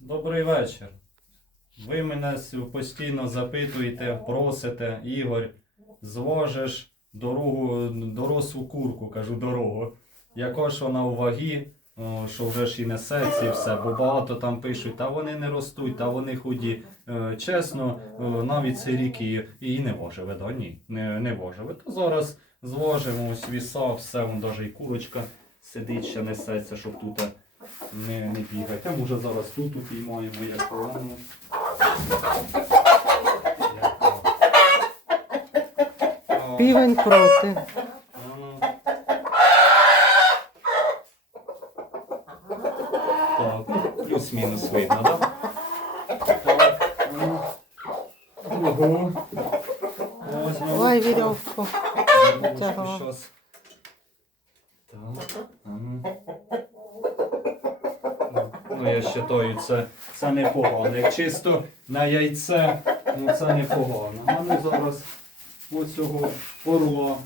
Добрий вечір. Ви мене постійно запитуєте, просите, Ігор, звожиш дорогу, дорослу курку, кажу дорогу. Яка ж вона у вагі, що вже ж і несеться і все, бо багато там пишуть, та вони не ростуть, та вони худі. Е, Чесно, е, навіть цей рік і не воживе, да? ні, не, не воживе. То зараз звожимо ось віса, все, вон даже і курочка сидить, ще несеться, щоб тут не, не бігати. А може зараз тут упіймаємо як погану. Півень проти. Так, ну, плюс-мінус видно, так? Так. Ого. Ось Ой, вірьовку. Так, а ну. Ну, я вважаю, це, це непогано. Як чисто на яйце, ну це непогано. А ну зараз оцього орла.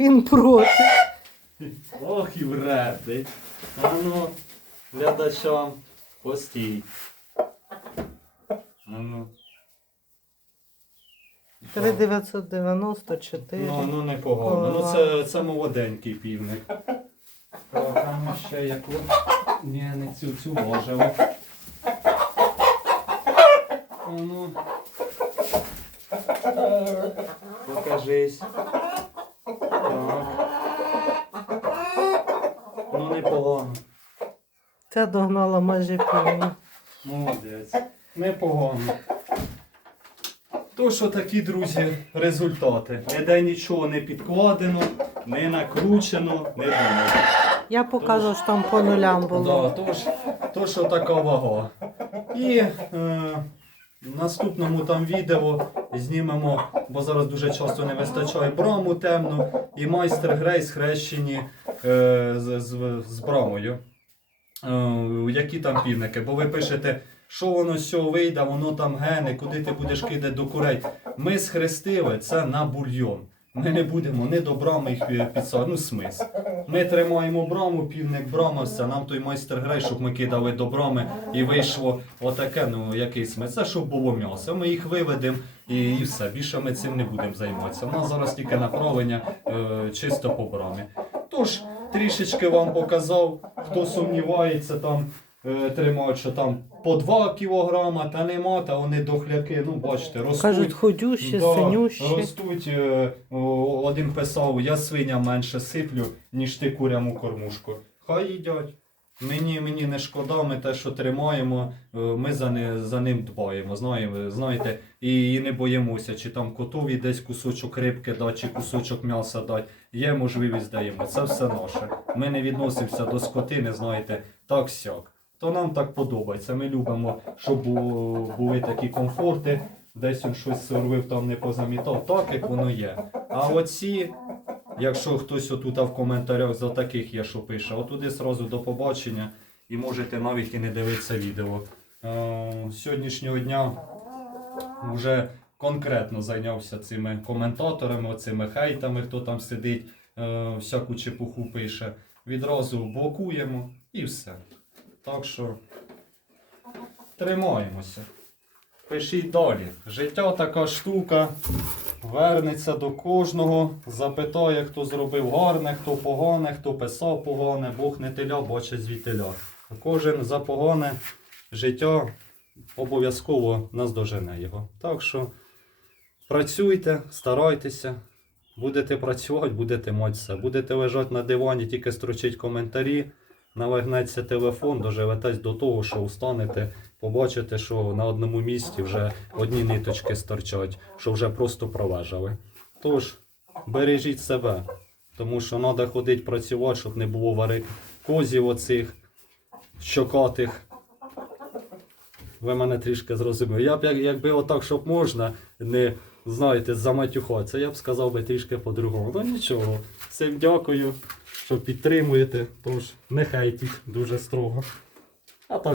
Він проти. Ох і вредний. А ну, глядачам, постій. А ну. 3994. Ну, ну непогано. Ну це, це молоденький півник. Ну ще яку. Ні, не цю, цю. А ну. Покажись. Так. Ну непогано. Ця догнала майже півні. Молодець. Непогано. То, що такі, друзі, результати. Ніде нічого не підкладено, не накручено, не думано. Я покажу, що там по нулям Да, було. то, ж, то, що така вага. І е, в наступному там відео знімемо, бо зараз дуже часто не вистачає браму темну і майстер грей схрещені е, з, з, з брамою. Е, які там півники? Бо ви пишете, що воно з цього вийде, воно там гени, куди ти будеш кидати до курей. Ми схрестили це на бульйон. Ми не будемо ні до брами їх підсадити, ну смис. Ми тримаємо браму, півник брама, все, нам той майстер грай, щоб ми кидали до брами і вийшло отаке, ну який смис. Це щоб було м'ясо. Ми їх виведемо і, і все. Більше ми цим не будемо займатися. У нас зараз тільки направлення е, чисто по брамі. Тож, трішечки вам показав, хто сумнівається там. Е, Тримають, що там по 2 кілограма, та нема, та вони дохляки, ну бачите, ростуть. Кажуть, ходющі, Да, синющі. Ростуть, е, один писав, я свиням менше сиплю, ніж ти курям у кормушку. Хай їдять. Мені, мені не шкода, ми те, що тримаємо, е, ми за, не, за ним дбаємо. Знаємо, знаєте, і, і не боїмося, чи там котові десь кусочок рибки дати, чи кусочок м'яса дати. Є можливість даємо. Це все наше. Ми не відносимося до скотини, знаєте, так сяк. То нам так подобається. Ми любимо, щоб були такі комфорти, десь він щось сорвив, там не позамітав, так як воно є. А оці, якщо хтось отут в коментарях за таких є, що пише, отуди сразу до побачення і можете навіть і не дивитися відео. Е, з сьогоднішнього дня вже конкретно зайнявся цими коментаторами, цими хейтами, хто там сидить, е, всяку чепуху пише. Відразу блокуємо і все. Так що тримаємося. Пишіть далі. Життя така штука. Вернеться до кожного, запитає, хто зробив гарне, хто погане, хто писав погане, Бог не теля, бачить звітеля. Кожен за погане життя обов'язково наздожене його. Так що працюйте, старайтеся, будете працювати, будете мати все. Будете лежати на дивані, тільки строчить коментарі, навигнеться телефон, доживетесь до того, що устанете, побачите, що на одному місці вже одні ниточки сторчать, що вже просто пролежали. Тож, бережіть себе, тому що треба ходити працювати, щоб не було вари козів оцих щокатих. Ви мене трішки зрозуміли. Я б як- якби отак, щоб можна, не знаєте, заматюхатися, я б сказав би трішки по-другому. Ну нічого. Всім дякую, що підтримуєте. Тож не хейтіть дуже строго. А так.